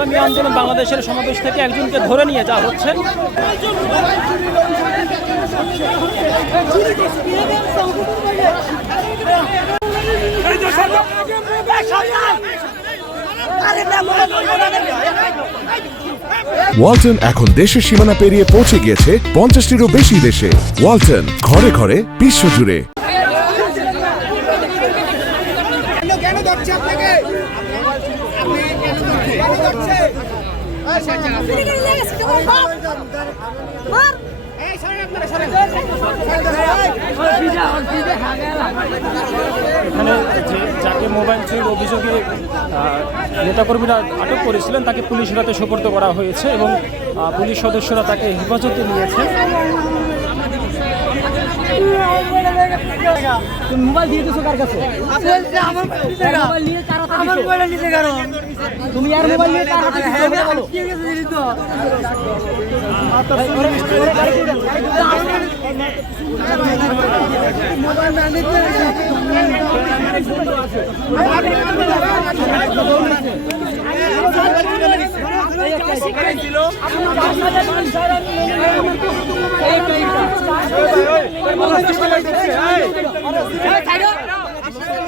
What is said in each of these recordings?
ইসলামী আন্দোলন বাংলাদেশের সমাবেশ থেকে একজনকে ধরে নিয়ে যাওয়া হচ্ছে। ওয়ালটন এখন দেশের সীমানা পেরিয়ে পৌঁছে গিয়েছে 50টিরও বেশি দেশে। ওয়ালটন, ঘরে ঘরে বিশ্বজুড়ে। এখানে যাকে মোবাইল চুরির অভিযোগে নেতাকর্মীরা আটক করেছিলেন তাকে পুলিশ হাতে সোপর্দ করা হয়েছে এবং পুলিশ সদস্যরা তাকে হেফাজতে নিয়েছেন। মোবাইল দিয়ে দিছো কার কাছে? মোবাইল নিয়ে কার হাতে দিছো? আমার মোবাইল নিতে কারো তুমি আর মোবাইল নিয়ে কার হাতে দিছো এটা বলো। কি গেছে দিছো মোবাইল না নিতে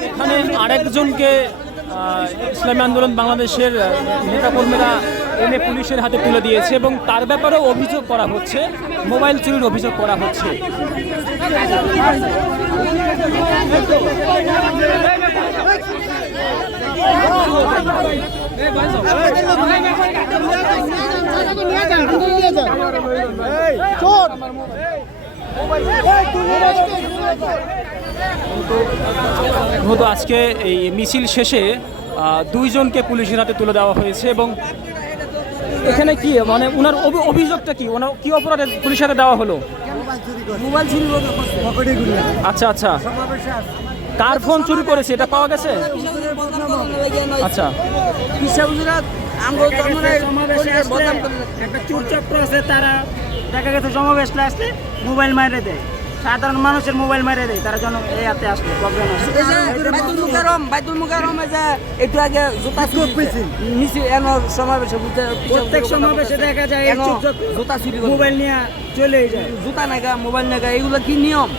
এখানে আরেকজনকে ইসলামী আন্দোলন বাংলাদেশের নেতাকর্মীরা এনে পুলিশের হাতে তুলে দিয়েছে এবং তার ব্যাপারেও অভিযোগ করা হচ্ছে, মোবাইল চুরির অভিযোগ করা হচ্ছে। আজকে এই মিছিল শেষে দুইজনকে পুলিশের হাতে তুলে দেওয়া হয়েছে এবং এখানে কি মানে ওনার অভিযোগটা কি, ওনার কি অপরাধে পুলিশের হাতে দেওয়া হলো? মোবাইল চুরি। আচ্ছা আচ্ছা, কার ফোন চুরি করেছে এটা পাওয়া গেছে? আচ্ছা, একটা চুরচক্র আছে, তারা দেখা গেছে সমাবেশ আসলে মোবাইল মাইরে দেয়, সাধারণ মানুষের মোবাইল মেরে দেয়, তার জন্য এই হাতে আসলে প্রবলেম আছে। বাইতুল মুকাররম একটু আগে জুতা নিচে সমাবেশে প্রত্যেক সমাবেশে দেখা যায় জুতা চুরি মোবাইল নিয়ে চলে যায়, জুতা নাগা মোবাইল নাগা, এগুলো কি নিয়ম?